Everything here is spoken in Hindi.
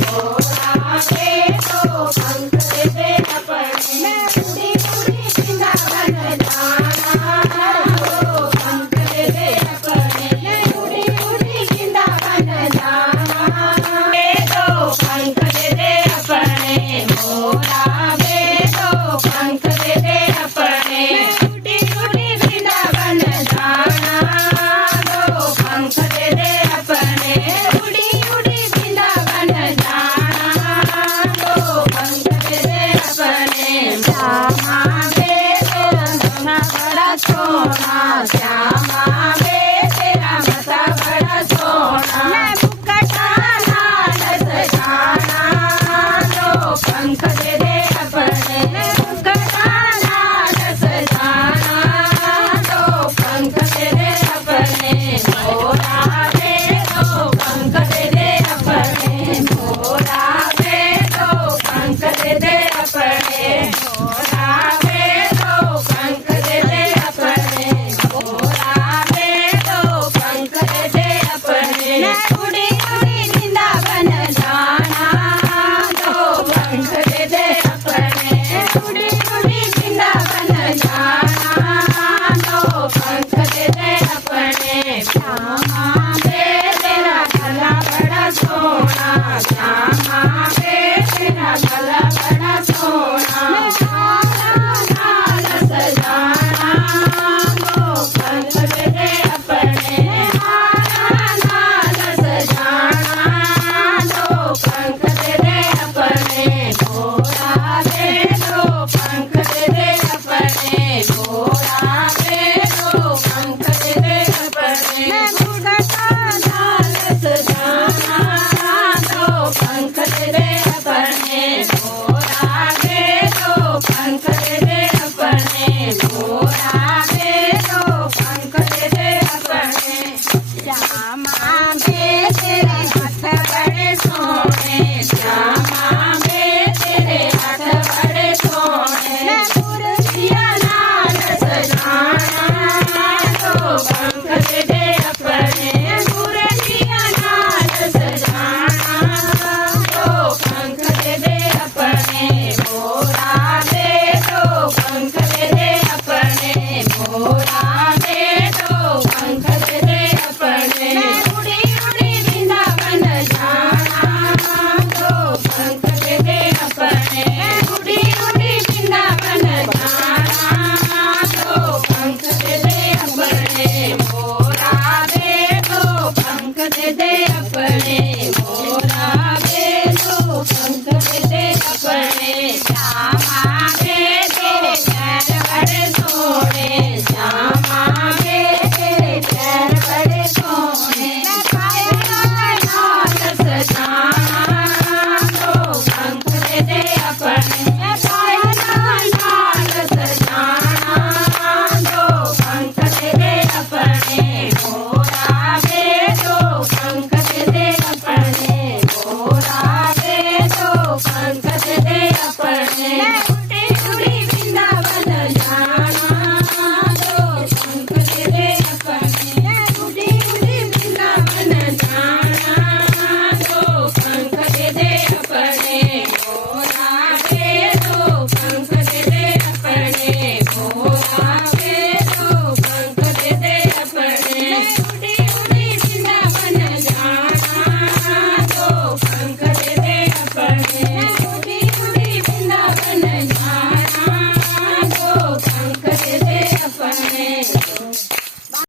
मोरा के तो पंख दे दे अपने मैं उड़ी उड़ी वृंदावन जाना तो पंख दे दे अपने मैं उड़ी उड़ी वृंदावन जाना के तो पंख दे दे अपने मोरा के तो पंख दे दे अपने मैं उड़ी उड़ी वृंदावन जाना तो पंख दे दे अपने उड़ी उड़ी वृंदावन जाना तो पंख दे दे अपने श्यामा दे तो बड़ा सोना